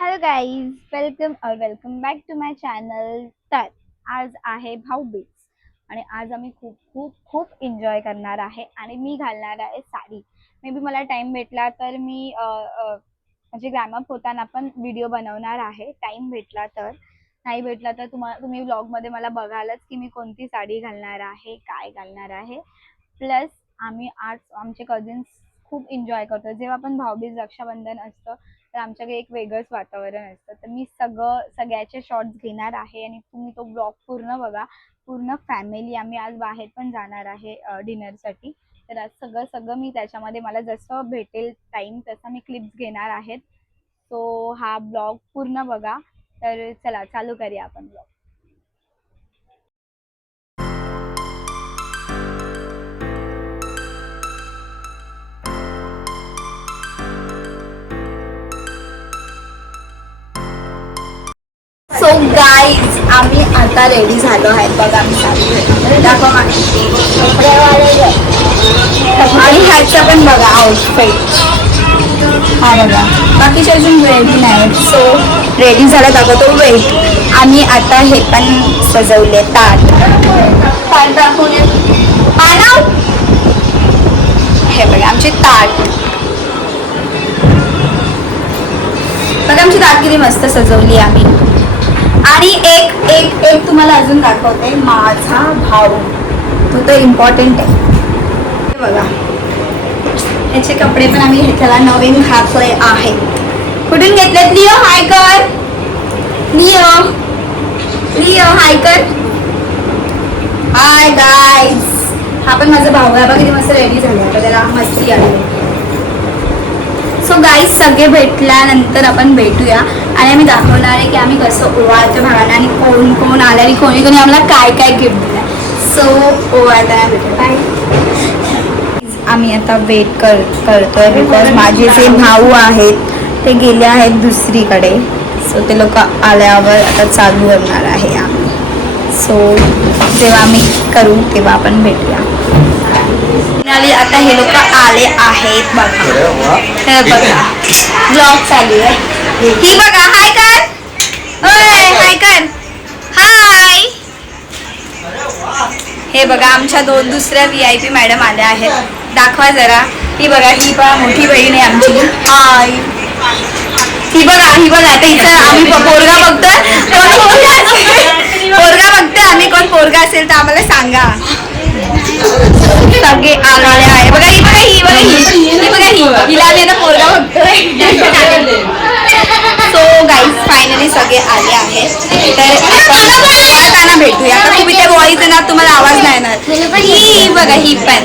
Hello guys, welcome back to my channel. तर आज आहे भाऊबीज आणि आज आम्ही खूप खूप खूप एन्जॉय करणार आहे आणि मी घालणार आहे साडी. मे बी मला टाइम भेटला तर मी म्हणजे ग्रॅमअप होताना पण व्हिडिओ बनवणार आहे. टाइम भेटला तर, नाही भेटला तर तुम्ही व्लॉगमध्ये मला बघालच की मी कोणती साडी घालणार आहे, काय घालणार आहे. प्लस आम्ही आज आमचे कझिन्स खूप एन्जॉय करतो. जेव्हा पण भाऊबीज रक्षाबंधन असतं तर आमच्याकडे एक वेगळंच वातावरण असतं. तर मी सगळ्याचे शॉर्ट्स घेणार आहे आणि तुम्ही तो ब्लॉग पूर्ण बघा. पूर्ण फॅमिली आम्ही आज बाहेर पण जाणार आहे डिनरसाठी. तर आज सगळं सगळं मी त्याच्यामध्ये मला जसं भेटेल टाईम तसं मी क्लिप्स घेणार आहेत. सो हा ब्लॉग पूर्ण बघा. तर चला चालू करूया आपण ब्लॉग. सो गाईज आम्ही आता रेडी झालो आहे. बघा आम्ही साडी दाखवा आणि ह्याचं पण बघा आउटफिट. हा बघा बाकीचे अजून रेडी नाही. सो रेडी झाला दाखवतो. वेट, आम्ही आता हे पण सजवले ताट. ताट दाखवून हे बघा आमचे ताट. बघा आमची ताट किती मस्त सजवली आम्ही. आणि एक एक एक तुम्हाला अजून दाखवते. माझा भाऊ, तो तर इम्पॉर्टंट आहे. हे बघा याचे कपडे पण आम्ही त्याला नवीन घातले आहेत. कुठून घेतलेत? लिओ हाय कर. लिओ लिओ हाय कर. हाय गाईज, हा पण माझा भाऊ आहे. बघा किती मस्त रेडी झाले. आता त्याला मस्ती आली. सो गाईज सगळे भेटल्यानंतर आपण भेटूया आणि आम्ही दाखवणार आहे की आम्ही कसं ओवाळतो भागाला आणि कोण कोण आलं आणि कोणी कोणी आम्हाला काय काय गिफ्ट दिलं. सो ओवाळताना भेटू. बाय. आम्ही आता वेट करतोय बिकॉज माझे जे भाऊ आहेत ते गेले आहेत दुसरीकडे. सो ते लोक आल्यावर आता चालू करणार आहे आम्ही. सो जेव्हा आम्ही करू तेव्हा आपण भेटूया. आता हे लोक आले आहेत. बघा हे बघा ब्लॉग चालू आहे. ही बघा हाय कर. हाय कर. हाय. हे बघा आमच्या दोन दुसऱ्या VIP मॅडम आल्या आहेत. दाखवा जरा. ही बघा, ही बघा मोठी बहीण आहे आमची. हाय. ही बघा आता इथं आम्ही पोरगा बघतोय. पोरगा बघतोय आम्ही. कोण पोरगा असेल तर आम्हाला सांगा. सगळे आलेले आहे. बघा ही बघा ही बघा ही बघा हिला आम्ही आता पोरगा बघतोय. सो गाईज फायनली सगळे आले आहेत. तर आता भेटूया. आता तुम्ही ते वॉईस येणार, तुम्हाला आवाज नाही येणार. ही बघा ही पण.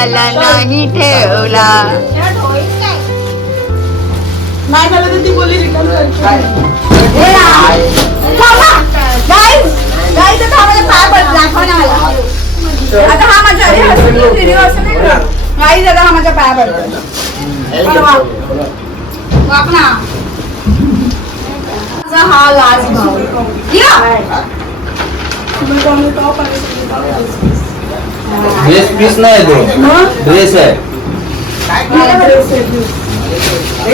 मला नाही ठेवला. नाही झालं तर ती बोली रिटर्न आता हा माझा गाईज आता हा माझ्या पाया पडतो. हा लास्ट भाऊ ड्रेस पीस नाही तो ड्रेस आहे.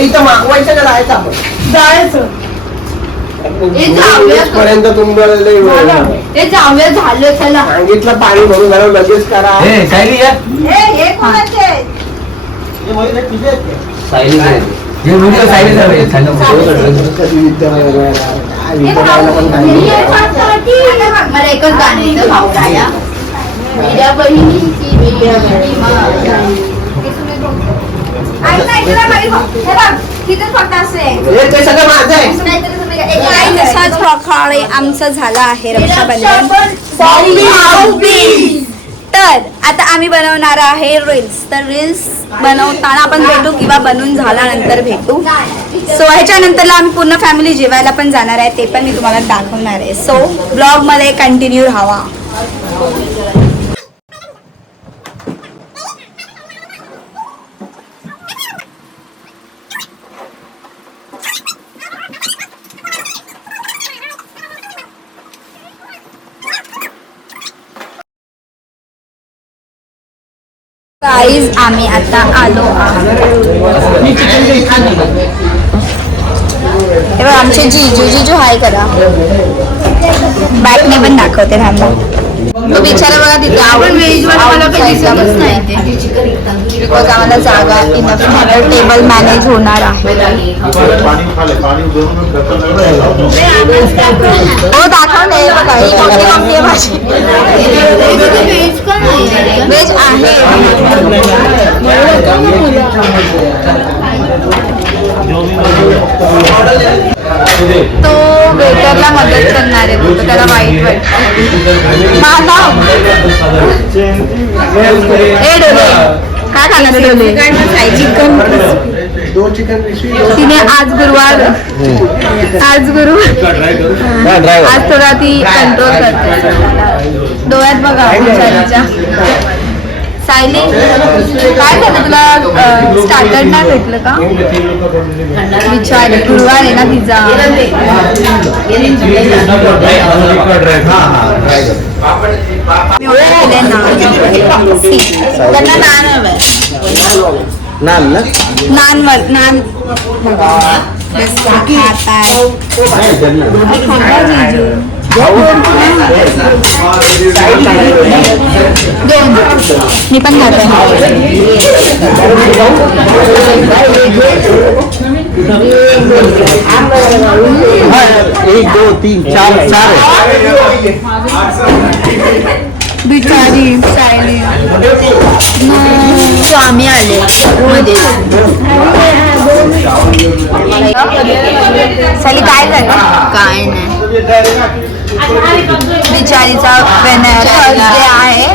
इथं मागवायचं का जायचं आपण जायचं पर्यंत तुम्हाला ते जाऊया झालं चला. सांगितलं पाणी भरून झालं लगेच करा. सायली या हे कोणाचे सायली हे व्हिडिओ सायली मला एकच गाणं येतं भाऊराया. वेड्या बहिणीची वेड्या बहिणी माझ्या. असाच प्रकारे आमचं झालं आहे रक्षाबंधन. तर आता आम्ही बनवणार आहे रील्स. तर रील्स बनवताना आपण भेटू किंवा बनवून झाल्यानंतर भेटू. सो ह्याच्यानंतरला आम्ही पूर्ण फॅमिली जेवायला पण जाणार आहे. ते पण मी तुम्हाला दाखवणार आहे. सो ब्लॉग मध्ये कंटिन्यू राहावा. गाईज आम्ही आता आलो आहोत. आमचे जीजू हाय करा. बॅकने पण दाखवते थांबा. तो बिचारा बघा तिथे आपण बिकॉज आम्हाला जागा इनफ नाही. टेबल मॅनेज होणार आहे. हो दाखवते बघा ही मोठी मोठी आहे भाजी. व्हेज आहे. तो वेटरला मदत करणार आहे. बोलतो त्याला वाईट वाटतं. काय खाणार डोले? चिकन. तिने आज गुरुवार आज थोडा ती कंट्रोल करते. डोळ्यात बघा बिचारीच्या. सायली काय झालं तुला? स्टार्टर नाही भेटलं का? बिचारी गुरुवार आहे ना तिचा. नान मी पण खाते. 1 2 3 4 बिचारी सायली. आम्ही आले सायली काय झालं? काय नाही. बिचारीचा थर्सडे आहे.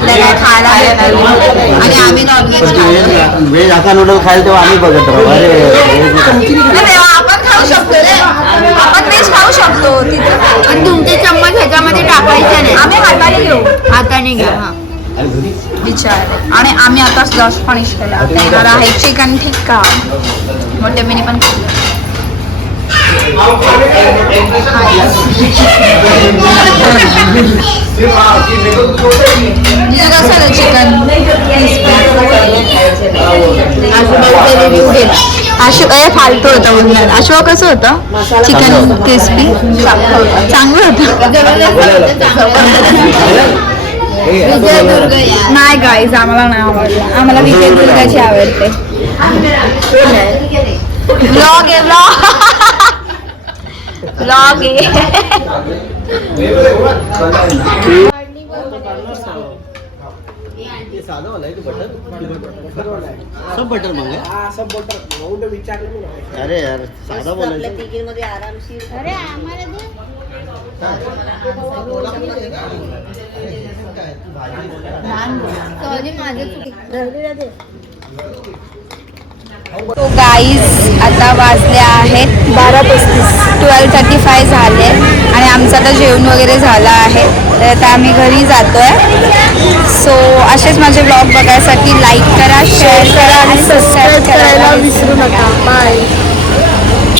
त्याला खायला आणि आम्ही नॉनव्हेज खातो. व्हेज असा नूडल खायला तेव्हा आम्ही बघत राहू. अरे आपण खाऊ शकतो रे. आपण व्हेज खाऊ शकतो तिथे. पण तुमचे चम्मच ह्याच्यामध्ये टाकायचे नाही. आम्ही हाताने घेऊ. हा विचार. आणि आम्ही आता जस्ट फिनिश केला. आता येणार आहे चिकन टिक्का. मोठे मिनी पण कसं चिकन फालतू होतं बोलणार. अशोक कसं होतं चिकन क्रिस्पी? चांगलं होतं. नाही गाईज आम्हाला नाही आवडलं. आम्हाला विजय दुर्गाची आवडते. ब्लॉग आहे ब्लॉग आहे. सब बटर मांगे. अरे यार साधा बोलायचं. अरे आम्हाला तो गाईज आता वाजले आहेत 12:35, 12:35 झाले आणि आमचं आता जेवण वगैरे झालं आहे. तर आता आम्ही घरी जातोय. सो असेच माझे ब्लॉग बघायसाठी लाईक करा, शेअर करा आणि सबस्क्राईब करायला विसरू नका. बाय.